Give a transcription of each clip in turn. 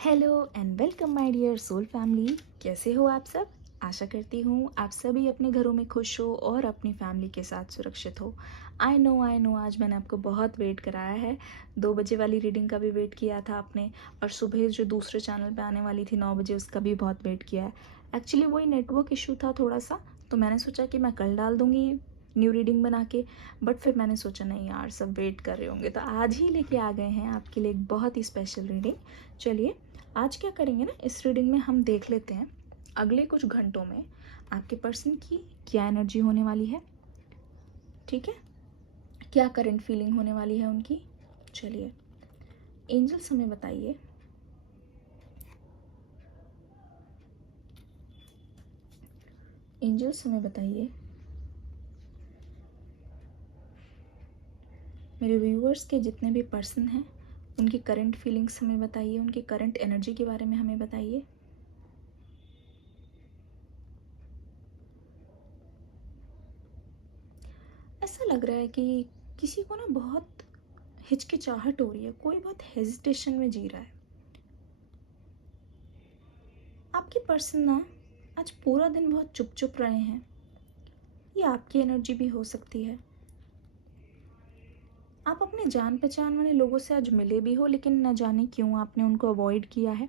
Hello and welcome my dear soul family. कैसे हो आप सब? आशा करती हूँ आप सभी अपने घरों में खुश हो और अपनी फैमिली के साथ सुरक्षित हो। आई नो आज मैंने आपको बहुत वेट कराया है। 2 बजे वाली रीडिंग का भी वेट किया था आपने, और सुबह जो दूसरे चैनल पे आने वाली थी 9 बजे, उसका भी बहुत वेट किया है। एक्चुअली वही नेटवर्क इशू था थोड़ा सा, तो मैंने सोचा कि मैं कल डाल दूँगी न्यू रीडिंग बना के। बट फिर मैंने सोचा नहीं यार, सब वेट कर रहे होंगे, तो आज ही लेके आ गए हैं आपके लिए एक बहुत ही स्पेशल रीडिंग। चलिए, आज क्या करेंगे ना, इस रीडिंग में हम देख लेते हैं अगले कुछ घंटों में आपके पर्सन की क्या एनर्जी होने वाली है। ठीक है, क्या करंट फीलिंग होने वाली है उनकी। चलिए, एंजल्स हमें बताइए एंजल्स हमें बताइए मेरे व्यूअर्स के जितने भी पर्सन हैं उनकी करंट फीलिंग्स हमें बताइए, उनकी करंट एनर्जी के बारे में हमें बताइए। ऐसा लग रहा है कि किसी को ना बहुत हिचकिचाहट हो रही है, कोई बहुत हेजिटेशन में जी रहा है। आपके पर्सन ना आज पूरा दिन बहुत चुप चुप रहे हैं। ये आपकी एनर्जी भी हो सकती है। आप अपने जान पहचान वाले लोगों से आज मिले भी हो, लेकिन न जाने क्यों आपने उनको अवॉइड किया है,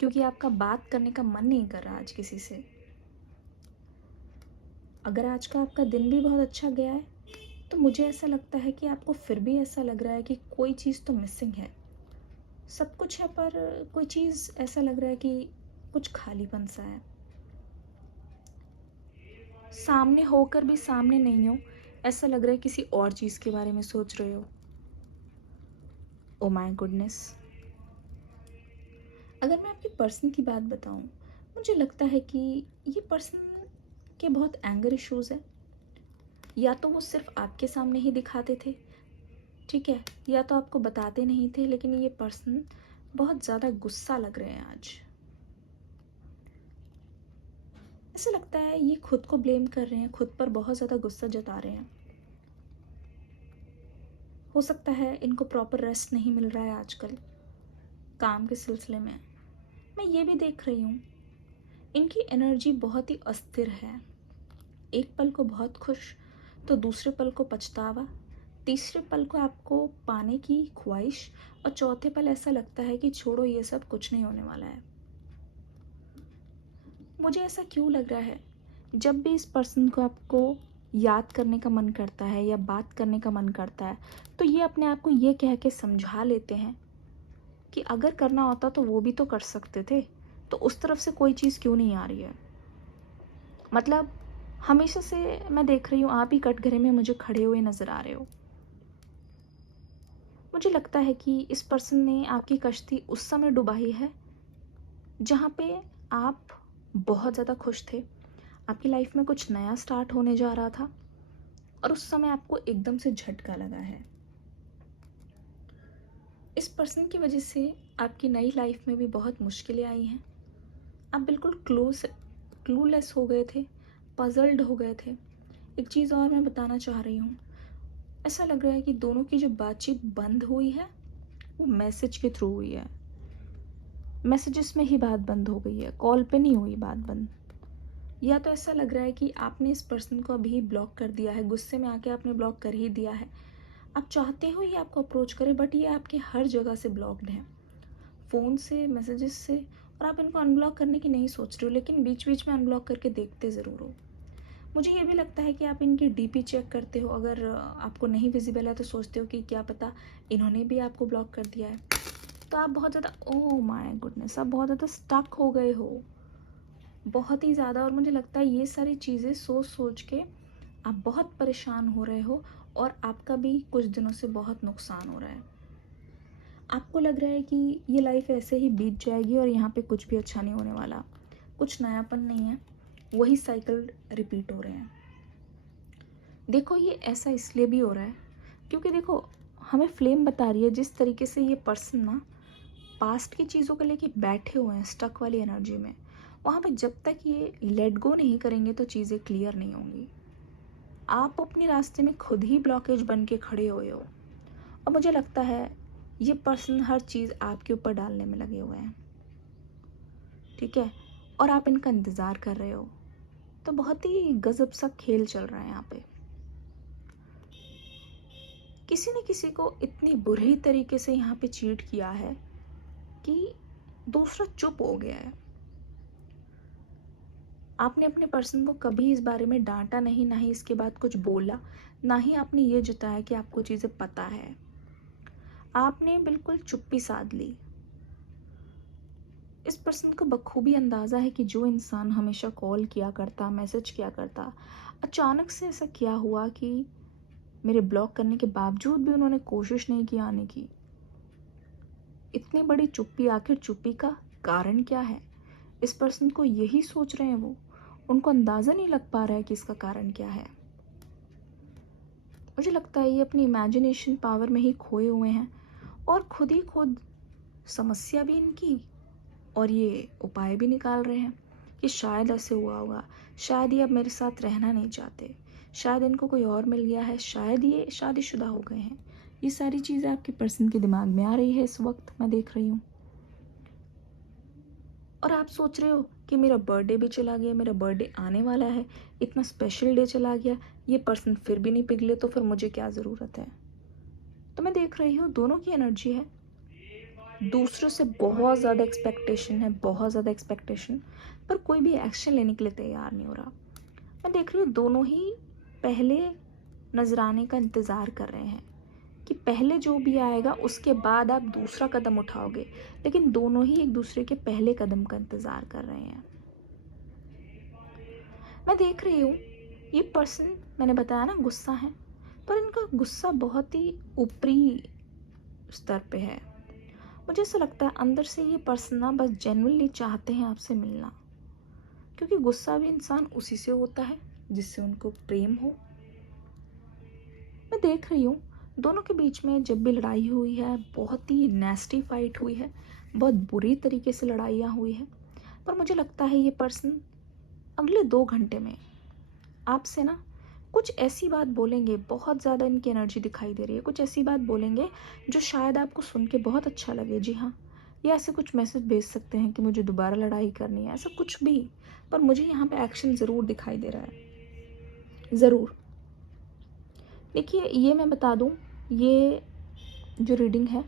क्योंकि आपका बात करने का मन नहीं कर रहा आज किसी से। अगर आज का आपका दिन भी बहुत अच्छा गया है, तो मुझे ऐसा लगता है कि आपको फिर भी ऐसा लग रहा है कि कोई चीज़ तो मिसिंग है। सब कुछ है पर कोई चीज़ ऐसा लग रहा है कि कुछ खालीपन सा है। सामने होकर भी सामने नहीं हो, ऐसा लग रहा है किसी और चीज़ के बारे में सोच रहे हो। Oh my goodness. अगर मैं आपके पर्सन की बात बताऊं, मुझे लगता है कि ये पर्सन के बहुत एंगर इश्यूज़ है। या तो वो सिर्फ आपके सामने ही दिखाते थे, ठीक है, या तो आपको बताते नहीं थे, लेकिन ये पर्सन बहुत ज़्यादा गुस्सा लग रहे हैं आज। ऐसा लगता है ये खुद को ब्लेम कर रहे हैं, खुद पर बहुत ज़्यादा गुस्सा जता रहे हैं। हो सकता है इनको प्रॉपर रेस्ट नहीं मिल रहा है आजकल काम के सिलसिले में। मैं ये भी देख रही हूँ इनकी एनर्जी बहुत ही अस्थिर है। एक पल को बहुत खुश, तो दूसरे पल को पछतावा, तीसरे पल को आपको पाने की ख्वाहिश, और चौथे पल ऐसा लगता है कि छोड़ो ये सब, कुछ नहीं होने वाला है। मुझे ऐसा क्यों लग रहा है, जब भी इस पर्सन को आपको याद करने का मन करता है या बात करने का मन करता है, तो ये अपने आप को ये कह के समझा लेते हैं कि अगर करना होता तो वो भी तो कर सकते थे, तो उस तरफ से कोई चीज़ क्यों नहीं आ रही है। मतलब हमेशा से मैं देख रही हूँ आप ही कटघरे में मुझे खड़े हुए नज़र आ रहे हो। मुझे लगता है कि इस पर्सन ने आपकी कश्ती उस समय डुबाई है जहाँ पे आप बहुत ज़्यादा खुश थे, आपकी लाइफ में कुछ नया स्टार्ट होने जा रहा था, और उस समय आपको एकदम से झटका लगा है। इस पर्सन की वजह से आपकी नई लाइफ में भी बहुत मुश्किलें आई हैं। आप बिल्कुल क्लूलेस हो गए थे, पजल्ड हो गए थे। एक चीज़ और मैं बताना चाह रही हूँ, ऐसा लग रहा है कि दोनों की जो बातचीत बंद हुई है वो मैसेज के थ्रू हुई है। मैसेजेस में ही बात बंद हो गई है, कॉल पे नहीं हुई बात बंद। या तो ऐसा लग रहा है कि आपने इस पर्सन को अभी ब्लॉक कर दिया है, गुस्से में आके आपने ब्लॉक कर ही दिया है। आप चाहते हो ये आपको अप्रोच करे, बट ये आपके हर जगह से ब्लॉक्ड है, फ़ोन से, मैसेजेस से, और आप इनको अनब्लॉक करने की नहीं सोच रहे हो, लेकिन बीच बीच में अनब्लॉक करके देखते ज़रूर हो। मुझे ये भी लगता है कि आप इनकी डीपी चेक करते हो, अगर आपको नहीं विजिबल है तो सोचते हो कि क्या पता इन्होंने भी आपको ब्लॉक कर दिया है। तो आप बहुत ज़्यादा, ओह माय गुडनेस, आप बहुत ज़्यादा स्टक हो गए हो, बहुत ही ज़्यादा। और मुझे लगता है ये सारी चीज़ें सोच सोच के आप बहुत परेशान हो रहे हो, और आपका भी कुछ दिनों से बहुत नुकसान हो रहा है। आपको लग रहा है कि ये लाइफ ऐसे ही बीत जाएगी और यहाँ पे कुछ भी अच्छा नहीं होने वाला, कुछ नयापन नहीं है, वही साइकिल रिपीट हो रहे हैं। देखो, ये ऐसा इसलिए भी हो रहा है क्योंकि देखो, हमें फ्लेम बता रही है जिस तरीके से ये पर्सन ना पास्ट की चीज़ों को लेके बैठे हुए हैं स्टक वाली एनर्जी में, वहाँ पे जब तक ये लेट गो नहीं करेंगे तो चीज़ें क्लियर नहीं होंगी। आप अपने रास्ते में खुद ही ब्लॉकेज बन के खड़े हुए हो, और मुझे लगता है ये पर्सन हर चीज़ आपके ऊपर डालने में लगे हुए हैं, ठीक है, और आप इनका इंतज़ार कर रहे हो। तो बहुत ही गजब सा खेल चल रहा है यहाँ पे। किसी ने किसी को इतनी बुरी तरीके से यहाँ पे चीट किया है कि दूसरा चुप हो गया है। आपने अपने पर्सन को कभी इस बारे में डांटा नहीं, ना ही इसके बाद कुछ बोला, ना ही आपने ये जताया कि आपको चीज़ें पता है। आपने बिल्कुल चुप्पी साध ली। इस पर्सन को बखूबी अंदाज़ा है कि जो इंसान हमेशा कॉल किया करता, मैसेज किया करता, अचानक से ऐसा क्या हुआ कि मेरे ब्लॉक करने के बावजूद भी उन्होंने कोशिश नहीं की आने की। इतनी बड़ी चुप्पी, आखिर चुप्पी का कारण क्या है? इस पर्सन को यही सोच रहे हैं वो, उनको अंदाज़ा नहीं लग पा रहा है कि इसका कारण क्या है। मुझे लगता है ये अपनी इमेजिनेशन पावर में ही खोए हुए हैं और खुद ही खुद समस्या भी इनकी और ये उपाय भी निकाल रहे हैं कि शायद ऐसे हुआ होगा, शायद ये अब मेरे साथ रहना नहीं चाहते, शायद इनको कोई और मिल गया है, शायद ये शादीशुदा हो गए हैं। ये सारी चीज़ें आपके पर्सन के दिमाग में आ रही है इस वक्त, मैं देख रही हूँ। और आप सोच रहे हो कि मेरा बर्थडे भी चला गया, मेरा बर्थडे आने वाला है, इतना स्पेशल डे चला गया, ये पर्सन फिर भी नहीं पिघले तो फिर मुझे क्या ज़रूरत है। तो मैं देख रही हूँ दोनों की एनर्जी है, दूसरों से बहुत ज़्यादा एक्सपेक्टेशन है, बहुत ज़्यादा एक्सपेक्टेशन, पर कोई भी एक्शन लेने के लिए तैयार नहीं हो रहा। मैं देख रही हूँ दोनों ही पहले नजराने का इंतज़ार कर रहे हैं कि पहले जो भी आएगा उसके बाद आप दूसरा कदम उठाओगे, लेकिन दोनों ही एक दूसरे के पहले कदम का इंतज़ार कर रहे हैं। मैं देख रही हूँ ये पर्सन, मैंने बताया ना गुस्सा है, पर इनका गुस्सा बहुत ही ऊपरी स्तर पे है। मुझे ऐसा लगता है अंदर से ये पर्सन ना बस जेन्युइनली चाहते हैं आपसे मिलना, क्योंकि गुस्सा भी इंसान उसी से होता है जिससे उनको प्रेम हो। मैं देख रही हूँ दोनों के बीच में जब भी लड़ाई हुई है, बहुत ही नेस्टी फाइट हुई है, बहुत बुरी तरीके से लड़ाइयाँ हुई है, पर मुझे लगता है ये पर्सन अगले 2 घंटे में आपसे ना कुछ ऐसी बात बोलेंगे, बहुत ज़्यादा इनकी एनर्जी दिखाई दे रही है, कुछ ऐसी बात बोलेंगे जो शायद आपको सुन के बहुत अच्छा लगे। जी हाँ, या ऐसे कुछ मैसेज भेज सकते हैं कि मुझे दोबारा लड़ाई करनी है, ऐसा कुछ भी, पर मुझे यहाँ पे एक्शन ज़रूर दिखाई दे रहा है, ज़रूर। देखिए ये मैं बता दूँ, ये जो रीडिंग है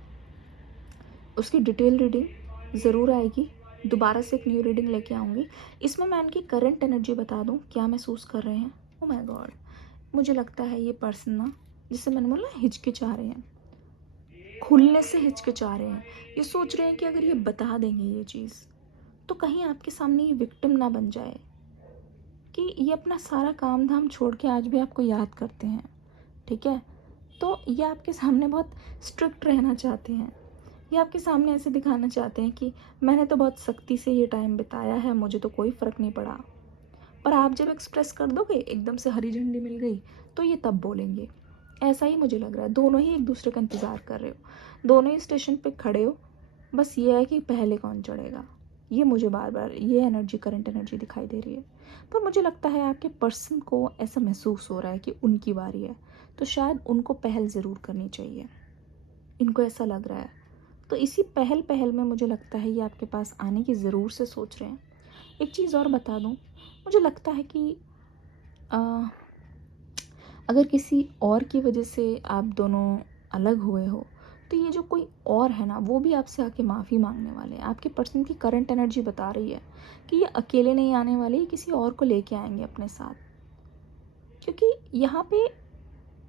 उसकी डिटेल रीडिंग ज़रूर आएगी, दोबारा से एक न्यू रीडिंग लेके आऊँगी। इसमें मैं इनकी करंट एनर्जी बता दूँ, क्या महसूस कर रहे हैं। ओ माय गॉड, मुझे लगता है ये पर्सन ना, जिससे मैंने बोला हिचकिचा रहे हैं, खुलने से हिचकिचा रहे हैं। ये सोच रहे हैं कि अगर ये बता देंगे ये चीज़ तो कहीं आपके सामने ये विक्टिम ना बन जाए, कि ये अपना सारा काम धाम छोड़ के आज भी आपको याद करते हैं, ठीक है। तो ये आपके सामने बहुत स्ट्रिक्ट रहना चाहते हैं, ये आपके सामने ऐसे दिखाना चाहते हैं कि मैंने तो बहुत सख्ती से ये टाइम बिताया है, मुझे तो कोई फ़र्क नहीं पड़ा। पर आप जब एक्सप्रेस कर दोगे, एकदम से हरी झंडी मिल गई, तो ये तब बोलेंगे। ऐसा ही मुझे लग रहा है, दोनों ही एक दूसरे का इंतज़ार कर रहे हो, दोनों ही स्टेशन पे खड़े हो, बस ये है कि पहले कौन चढ़ेगा। ये मुझे बार बार ये एनर्जी, करंट एनर्जी दिखाई दे रही है। पर मुझे लगता है आपके पर्सन को ऐसा महसूस हो रहा है कि उनकी बारी है, तो शायद उनको पहल ज़रूर करनी चाहिए, इनको ऐसा लग रहा है। तो इसी पहल पहल में मुझे लगता है ये आपके पास आने की ज़रूर से सोच रहे हैं। एक चीज़ और बता दूँ, मुझे लगता है कि अ, अगर किसी और की वजह से आप दोनों अलग हुए हो, तो ये जो कोई और है ना, वो भी आपसे आके माफ़ी मांगने वाले हैं। आपके पर्सन की करंट एनर्जी बता रही है कि ये अकेले नहीं आने वाले, ये किसी और को लेके आएंगे अपने साथ, क्योंकि यहाँ पे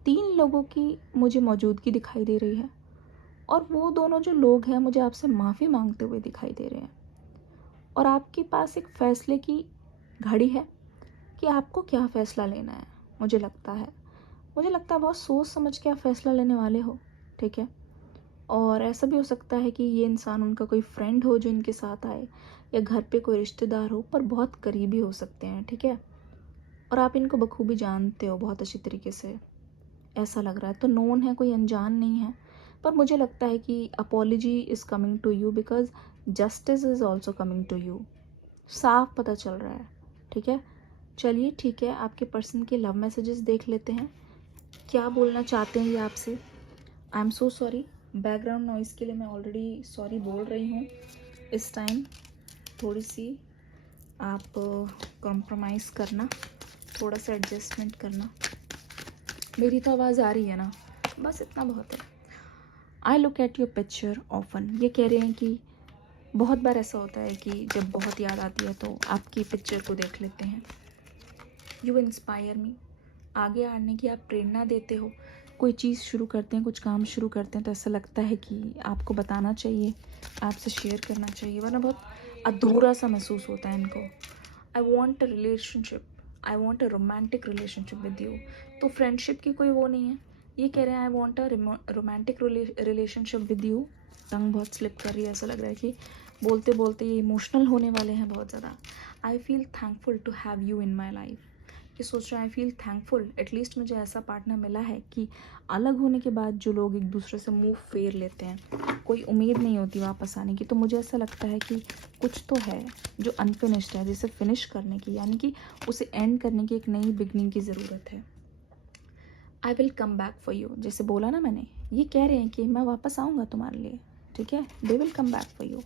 3 लोगों की मुझे मौजूदगी दिखाई दे रही है और वो दोनों जो लोग हैं मुझे आपसे माफ़ी मांगते हुए दिखाई दे रहे हैं। और आपके पास एक फ़ैसले की घड़ी है कि आपको क्या फ़ैसला लेना है। मुझे लगता है बहुत सोच समझ के आप फ़ैसला लेने वाले हो, ठीक है। और ऐसा भी हो सकता है कि ये इंसान उनका कोई फ्रेंड हो जो इनके साथ आए, या घर पे कोई रिश्तेदार हो, पर बहुत करीबी हो सकते हैं, ठीक है। और आप इनको बखूबी जानते हो बहुत अच्छी तरीके से, ऐसा लग रहा है। तो नोन है, कोई अनजान नहीं है। पर मुझे लगता है कि apology is coming to you because justice is also coming to you, साफ पता चल रहा है, ठीक है। चलिए ठीक है, आपके पर्सन के लव मैसेजेस देख लेते हैं, क्या बोलना चाहते हैं ये आपसे। I am so sorry, background noise के लिए मैं ऑलरेडी सॉरी बोल रही हूँ। इस टाइम थोड़ी सी आप कॉम्प्रोमाइज़ करना, थोड़ा सा एडजस्टमेंट करना। मेरी तो आवाज़ आ रही है ना, बस इतना बहुत है। I look at your picture often, ये कह रहे हैं कि बहुत बार ऐसा होता है कि जब बहुत याद आती है तो आपकी पिक्चर को देख लेते हैं। यू इंस्पायर मी, आगे आने की आप प्रेरणा देते हो। कोई चीज़ शुरू करते हैं, कुछ काम शुरू करते हैं तो ऐसा लगता है कि आपको बताना चाहिए, आपसे शेयर करना चाहिए, वरना बहुत अधूरा सा महसूस होता है इनको। I want a relationship, I want a romantic relationship with you. तो फ्रेंडशिप की कोई वो नहीं है, ये कह रहे हैं I want a romantic relationship with you. Tongue बहुत स्लिप कर रही है, ऐसा लग रहा है कि बोलते बोलते ये इमोशनल होने वाले हैं बहुत ज़्यादा। I feel thankful to have you in my life, ये सोच रहे हैं आई फील थैंकफुल, एटलीस्ट मुझे ऐसा पार्टनर मिला है कि अलग होने के बाद जो लोग एक दूसरे से मुंह फेर लेते हैं, कोई उम्मीद नहीं होती वापस आने की, तो मुझे ऐसा लगता है कि कुछ तो है जो अनफिनिश्ड है, जिसे फिनिश करने की, यानी कि उसे एंड करने की एक नई बिगनिंग की ज़रूरत है। I will come back for you, जैसे बोला ना मैंने, ये कह रहे हैं कि मैं वापस आऊँगा तुम्हारे लिए, ठीक है। They will come back for you.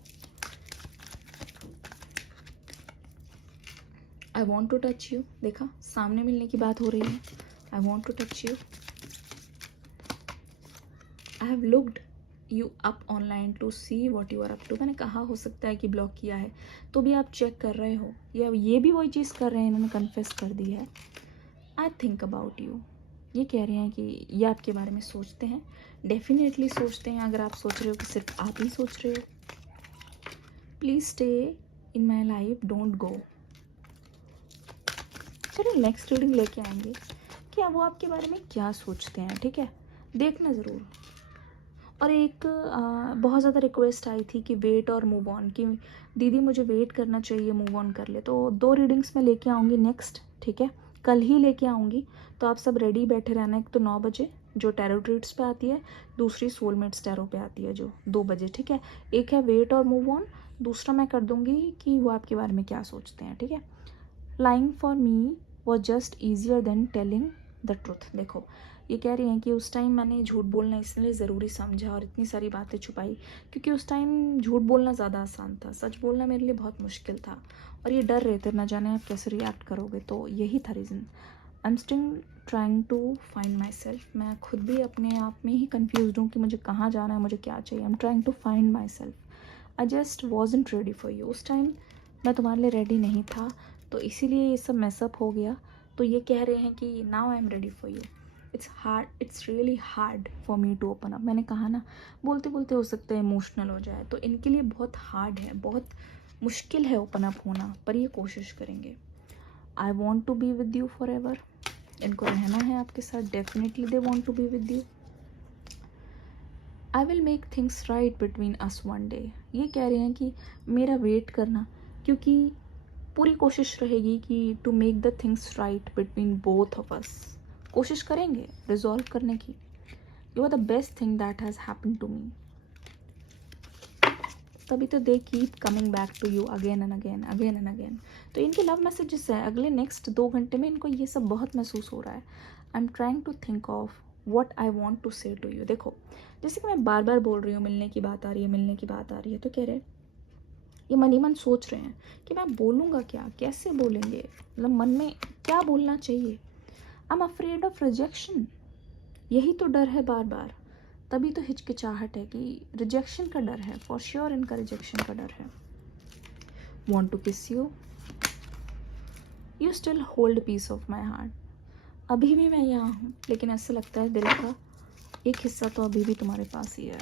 I want to touch you, देखा सामने मिलने की बात हो रही है। I want to touch you. I have looked you up online to see what you are up to, मैंने कहा हो सकता है कि ब्लॉक किया है तो भी आप चेक कर रहे हो, या ये भी वही चीज़ कर रहे हैं, इन्होंने कन्फेस कर दी है। आई थिंक अबाउट यू, ये कह रहे हैं कि ये आपके बारे में सोचते हैं, डेफिनेटली सोचते हैं। अगर आप सोच रहे हो कि सिर्फ आप ही सोच रहे हो। Please stay in my life, don't go. चलिए नेक्स्ट रीडिंग लेके आएंगे कि अब वो आपके बारे में क्या सोचते हैं, ठीक है, देखना ज़रूर। और एक बहुत ज़्यादा रिक्वेस्ट आई थी कि वेट और मूव ऑन, कि दीदी मुझे वेट करना चाहिए, मूव ऑन कर ले, तो 2 रीडिंग्स मैं लेके आऊँगी नेक्स्ट, ठीक है, कल ही लेके आऊँगी। तो आप सब रेडी बैठे रहना। एक तो 9 बजे जो टैरो ट्रीट्स पे आती है, दूसरी सोलमेट्स टैरो पे आती है जो 2 बजे, ठीक है। एक है वेट और मूव ऑन, दूसरा मैं कर दूँगी कि वो आपके बारे में क्या सोचते हैं, ठीक है। Lying for me was just easier than telling the truth. देखो ये कह रही हैं कि उस टाइम मैंने झूठ बोलना इसलिए ज़रूरी समझा और इतनी सारी बातें छुपाई क्योंकि उस टाइम झूठ बोलना ज़्यादा आसान था, सच बोलना मेरे लिए बहुत मुश्किल था। और ये डर रहे थे ना जाने आप कैसे रिएक्ट करोगे, तो यही था reason. I am still trying to find myself, मैं खुद भी अपने आप में ही कन्फ्यूज हूँ कि मुझे कहाँ जाना है, मुझे क्या चाहिए। I am trying to find myself. I just wasn't ready for you, उस टाइम मैं तुम्हारे लिए रेडी नहीं था, तो इसीलिए ये सब मैसअप हो गया। तो ये कह रहे हैं कि now I am ready for you. It's hard, it's really hard for me to open up. मैंने कहा ना, बोलते बोलते हो सकता है इमोशनल हो जाए, तो इनके लिए बहुत हार्ड है, बहुत मुश्किल है ओपन अप होना, पर ये कोशिश करेंगे। I want to be with you forever, इनको रहना है आपके साथ, definitely they want to be with you. I will make things right between us one day, ये कह रहे हैं कि मेरा वेट करना, क्योंकि पूरी कोशिश रहेगी कि to make the things right between both of us, कोशिश करेंगे रिजॉल्व करने की। You are the best thing that has happen to me, तभी तो they keep coming back to you again and again, again and again. तो इनके love messages है, अगले नेक्स्ट 2 घंटे में इनको ये सब बहुत महसूस हो रहा है। I am trying to think of what I want to say to you. देखो जैसे कि मैं बार बार बोल रही हूँ, मिलने की बात आ रही है, मिलने की बात आ रही है, तो कह रहे ये मन ही मन सोच रहे हैं कि मैं बोलूँगा क्या, कैसे बोलेंगे, मतलब मन में क्या बोलना चाहिए। I am afraid of rejection, यही तो डर है बार बार, तभी तो हिचकिचाहट है कि रिजेक्शन का डर है, फॉर श्योर इनका रिजेक्शन का डर है। Want to kiss you, you still hold piece of my heart, अभी भी मैं यहाँ हूँ, लेकिन ऐसा लगता है दिल का एक हिस्सा तो अभी भी तुम्हारे पास ही है।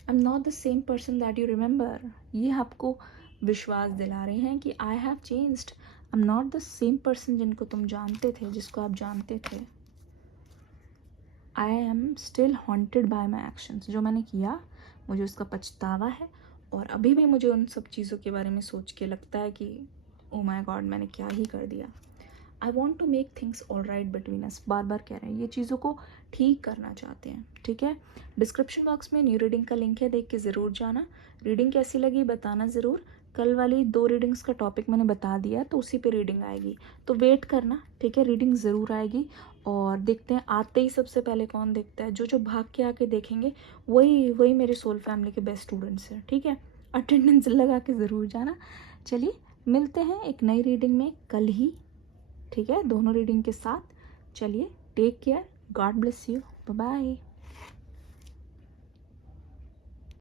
I am not the same person that you remember, ये आपको विश्वास दिला रहे हैं कि I have changed. I am not the same person जिनको तुम जानते थे, जिसको आप जानते थे। आई am still haunted bye my actions, जो मैंने किया मुझे उसका पछतावा है, और अभी भी मुझे उन सब चीज़ों के बारे में सोच के लगता है कि ओ माय गॉड मैंने क्या ही कर दिया। I want to make things all right between us, बार बार कह रहे हैं ये चीज़ों को ठीक करना चाहते हैं, ठीक है। डिस्क्रिप्शन बॉक्स में न्यू रीडिंग का लिंक है, देख के ज़रूर जाना। रीडिंग कैसी लगी बताना ज़रूर, कल वाली 2 रीडिंग्स का टॉपिक मैंने बता दिया, तो उसी पे रीडिंग आएगी, तो वेट करना, ठीक है। रीडिंग ज़रूर आएगी और देखते हैं आते ही सबसे पहले कौन देखता है। जो जो भाग के आके देखेंगे वही वही मेरे सोल फैमिली के बेस्ट स्टूडेंट्स हैं, ठीक है। अटेंडेंस लगा के ज़रूर जाना। चलिए मिलते हैं एक नई रीडिंग में कल ही, ठीक है, दोनों रीडिंग के साथ। चलिए take care, God bless you, bye bye.